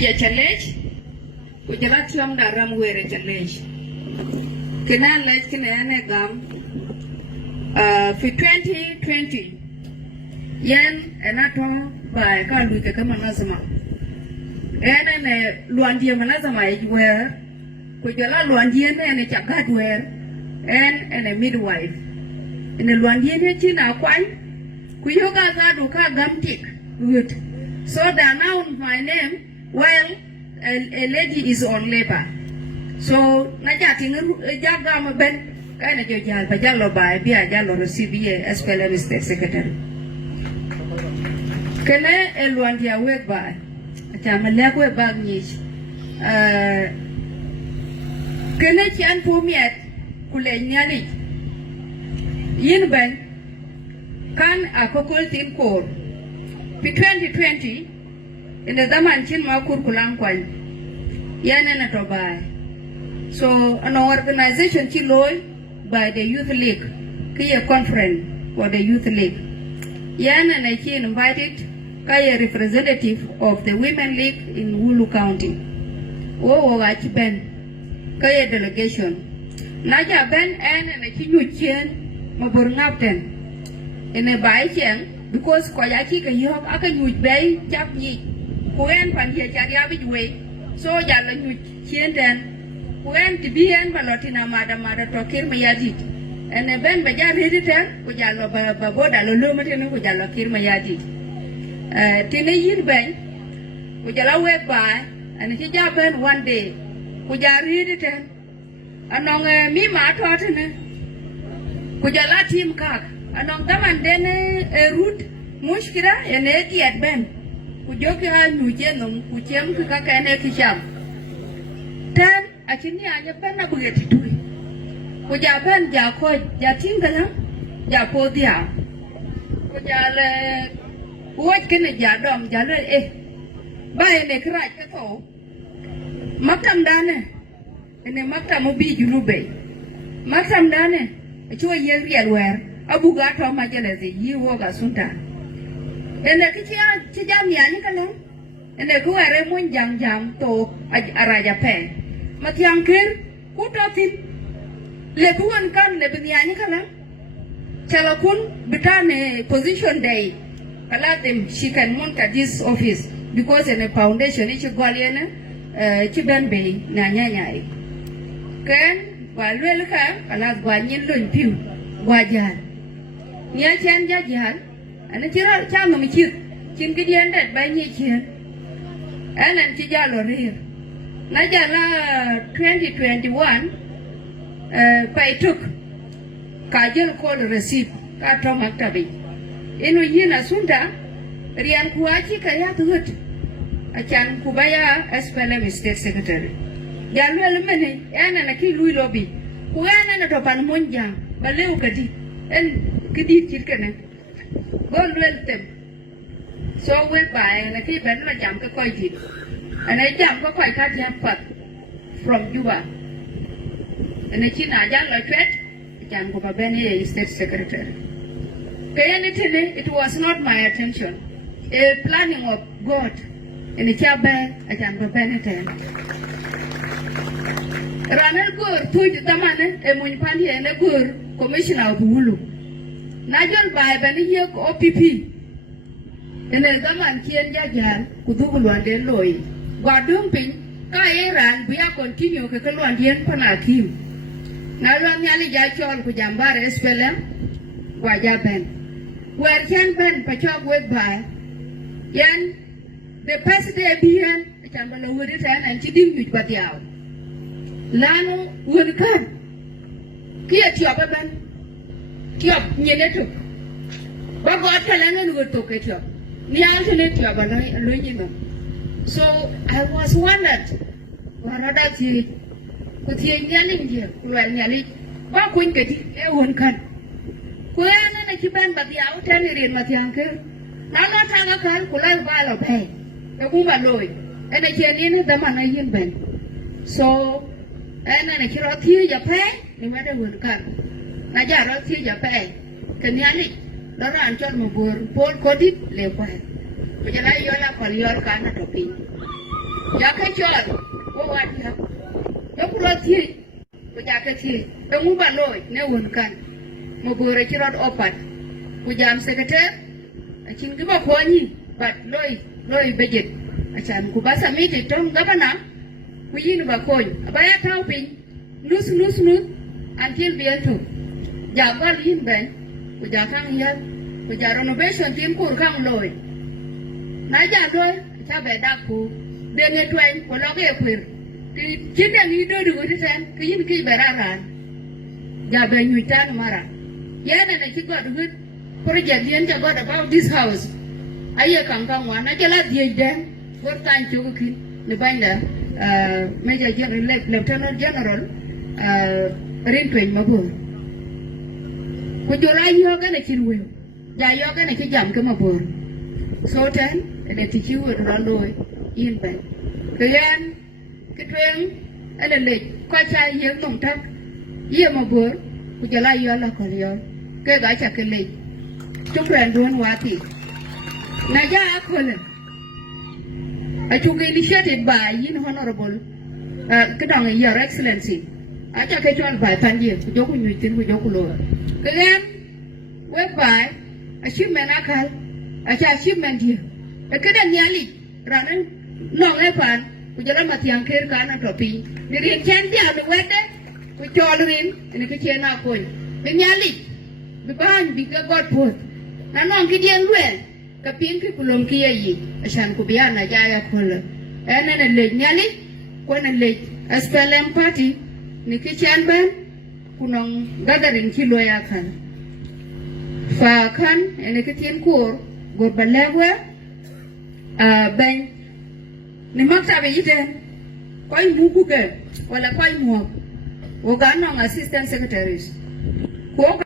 ya challenge ko jala tiam da ram were challenge kena like kena ne gam fi 2020 yen enato ba ka lu ke kama nazama ene ne luandie manazama wer ko jala luandie ne chagat wer ene midwife ene luandie ne china kwan ku yoga za do ka gamtik good so they announced my name while a lady is on labor. So naja tingu jaga maben kana jo jal pa jalo ba bia jalo receive SPLM state secretary. Kene elwandia wek ba chama lekwe ba ni kene chan pomiet kule nyali yin ben kan akokol tin kor 2020 in the zaman chin ma kurkulan kwan yana na to bai so an organization chi loy by the youth league kiya conference for the youth league yana na chi invited kaya representative of the women league in Wulu County wo ga chi ben kaya delegation na ja ben na chi nyuchen mabur ngapten ene bai chen because ko ya chi ka yob aka nyuch bai chap yi kuen pan ye charia bijwe so jalo nyu chienden kuen tibien balotina mada to kir mayadit ene ben baja rediten ko jalo ba boda lo lumatene ko jalo kir mayadit tine yin ben ko jalo we ba ene ti jaben one day ko jariditen anong mi ma totene ko jala tim kak anong daman dene root mushkira ene tiat ben kujoki ha nyuje num kuchem ka kene kisham tan akini anya bana bugeti tui kujaban ja ko ja tingala ja podia kujale wot kene ja dom ja le ba ene kra ka to makam dane ene makam bi julube makam dane chuo ye riel wer abuga to ma jele yi wo ga sunta ene kichi jam yani kala ene ko are mon jam to araja pe matiang kir kutotin le kuan kan le binyani kala chala kun bitane position day kala them she can monitor this office because in a foundation ichi gwaliene chi ben be na nyanya ken walwel ka kala gwanyin lun piu gwajan nya chen jajan ana chira chama michit chin kidien det ba ni chen ana chi jalo rir na jala 2021 paituk kajel call receipt ka to maktabi inu yina sunda rian kuachi kaya tut achan kubaya SPLM state secretary jalu elemene ana na ki lui lobby kuana na to pan monja baleu kadi en kidi tirkane gol weltem so we by na ki ben la jam ka koy dit ana jam ko koy ka jam pat from Juba ana china jam la twet jam ko ba ben ye state secretary kayane it was not my attention a planning of God in the chabe a jam ko ben ten ranel gor tuj tamane e mun pandi ene gor commissioner of Wulu najol bay ben ye ko OPP ene zaman kien jajan kudugu lwande loy gwadum pin ka iran biya continue ke lwandien panakim na lwan nyali ja chol ku jambar SPLM wajaben wer ken ben pachog wek bay yen the past day bien chambalo wudi tan an chidim yuj batiaw lanu won kan kiya tiyo ben tiop nyeneto ba go talangen go toketo ni alternate tiop ba lo nyima so I was wondered warada ti ko ti nyali nje wel nyali ba kun ke ti e won kan ko ene na ki ban ba dia utani rin ma ti anke na no tanga kan ko la ba lo pe e ku ba loy ene che ni ne da mana yin ben so ene na ki ro ti ya pe ni ma da won kan na jaro ti ja pe kenyani loran chon mabur pol kodit le kwa ko jala yola ko yor kana to pin อยากให้จอดว่าวันครับแล้วกูรถที่กูอยากให้ที่ต้องมุบันลอยเนี่ยวนกันมาบัวที่รถอปัดกูยามเสกเตอร์ชิงก็บอกคนนี้บัดลอยเบจิตอาจารย์กูภาษาไม่ติดตรงกับน้ำกูยินบอกคนไปเท้าปิงนุสอันที่เบียร์ถูกอยากว่าลิ้นเบนกูอยากข้างเฮียกูอยาก renovation ทีมกูข้างลอยนายอยากด้วยถ้าแบบดักกูเดินเงินทวนกูล็อกเอฟเวอร์ที่ชิ้นอย่างนี้ด้วยดูที่แทนคือยิ่งขี้แบบอะไรอย่าเป็นยุ่ยจ้านมาระยันนั่นที่ก็ดูโปรเจกต์นี้จะบอก about this house ไอ้ยังกังวลนะจะละเดียดเด่นวัดการจูกินในบ้านเนี่ยไม่ใช่ Lieutenant General เรียนเป็นมาบุญกูจะไล่ยอกันในชิ้นวิวย้ายยอกันในชิ้นยำกันมาบุญโซเทนในที่ชิวรอลอยยินไปคือยันคือเทงอะไรเล็กก็ใช้เยอะมองทักเยี่ยมมาบุญกูจะไล่ยอละคนยอเกิดอะไรจากเล็กจุกแรงด้วนวาตินายาคนอาจุกอินิเชียติบายยิน honorable ก็ต้องyour excellency อาจจะเคยชวนบ่ายพันเยี่ยมยกคุณยุตินคุณยกคุณโลก็เล่นเว็บบ่ายอาชีพแม่นักข่าวอาชีพแม่เดียวแต่ก็ได้เนื้อลิร้านนั้นน้องไอ้ฝันกูจะรับมาเที่ยงคืนกันนั่นต่อปีเรียนเช่นที่อ่านเว็บได้กูจอดเรียนอันนี้ก็เชียร์หน้าคนเป็นเนื้อลิบ้านบิ๊กก็พูดนั่นน้องคิดยังด้วยกับพิงค์กุลมกี้ยี่ฉันกูพิจารณาใจคนละนั่นเลยเนี่ยนี่คนนั่นเลยSPLM party นี่คือเชียนบ้านคุณน้องกัดเรินคิดลอยขันฝากขันนี่คือเทียนคูร์กดบัลเล่ว่าเป็นนี่มักจะไปยี่เดนคอยมูกุเกอร์วลาคอยมัววกันน้อง assistant secretaries